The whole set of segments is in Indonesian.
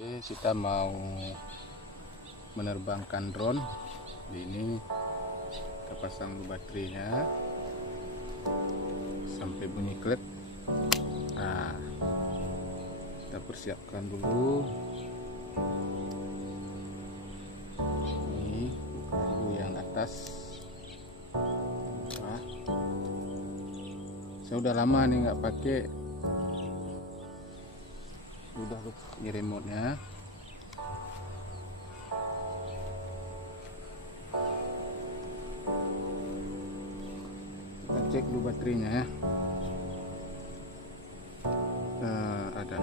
Oke, kita mau menerbangkan drone. Ini kita pasang dulu baterainya sampai bunyi klik. Nah, kita persiapkan dulu. Ini buka dulu yang atas. Nah, saya udah lama nih nggak pakai. Udah di remote-nya. Kita cek dulu baterainya ya. Ada.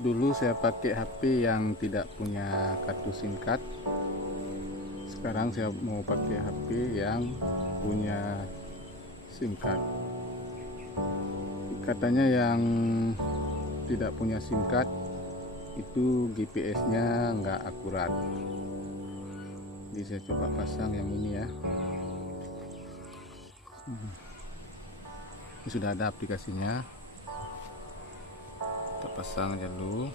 Dulu saya pakai HP yang tidak punya kartu SIM card. Sekarang saya mau pakai HP yang punya SIM card. Katanya yang tidak punya SIM card itu GPS-nya nggak akurat. Jadi saya coba pasang yang ini ya. Ini sudah ada aplikasinya. Kita pasang aja dulu.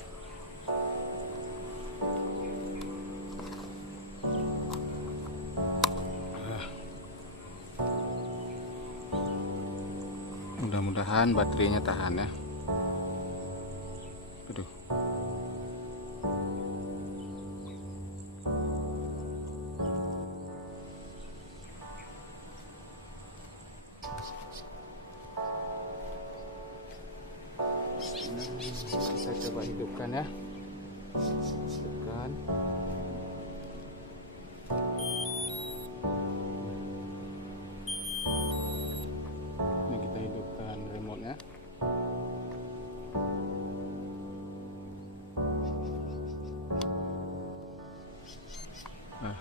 Mudah-mudahan baterainya tahan ya. Aduh. Kita coba hidupkan ya. Hidupkan. Ini kita hidupkan remote-nya. Nah,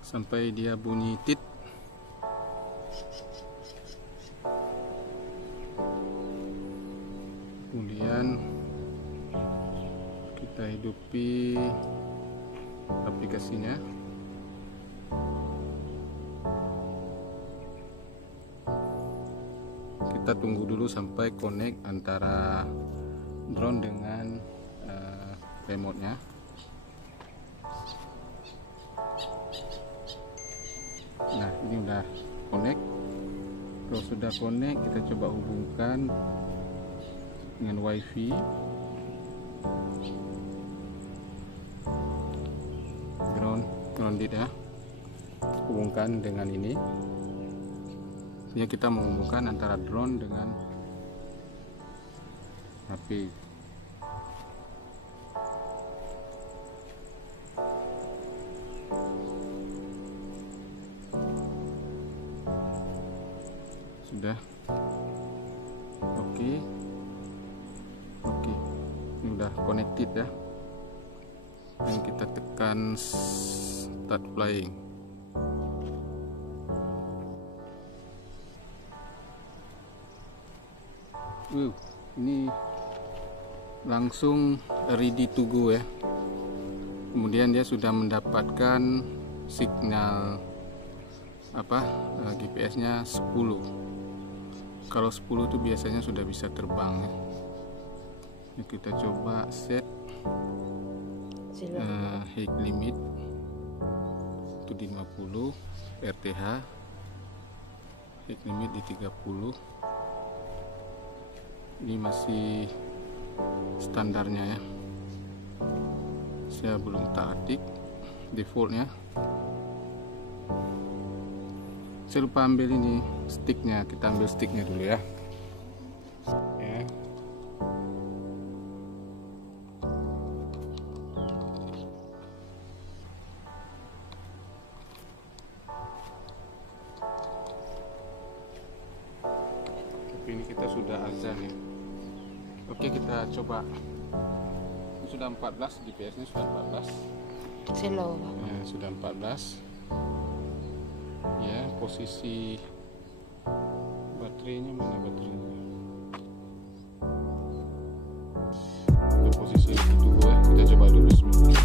sampai dia bunyi tit. Kemudian kita hidupi aplikasinya. Kita tunggu dulu sampai connect antara drone dengan remote-nya. Nah, ini udah connect. Kalau sudah connect, kita coba hubungkan dengan wifi. Grounded ya. Hubungkan dengan ini. Ini kita menghubungkan antara drone dengan HP. Sudah. Oke. Ini udah connected ya. Dan kita tekan start flying. Ini langsung ready to go ya. Kemudian dia sudah mendapatkan signal GPS-nya 10. Kalau 10 itu biasanya sudah bisa terbang ya. Ini kita coba set height limit itu di 50, RTH height limit di 30. Ini masih standarnya ya. Saya belum tak-atik defaultnya. Saya lupa ambil ini sticknya. Kita ambil sticknya dulu ya. Tapi ini kita sudah azan ya. Oke, kita coba. Ini sudah 14, GPS-nya sudah 14. Sudah 14. Ya, posisi baterainya mana baterainya? Itu posisi itu ya. Kita coba dulu bismillah.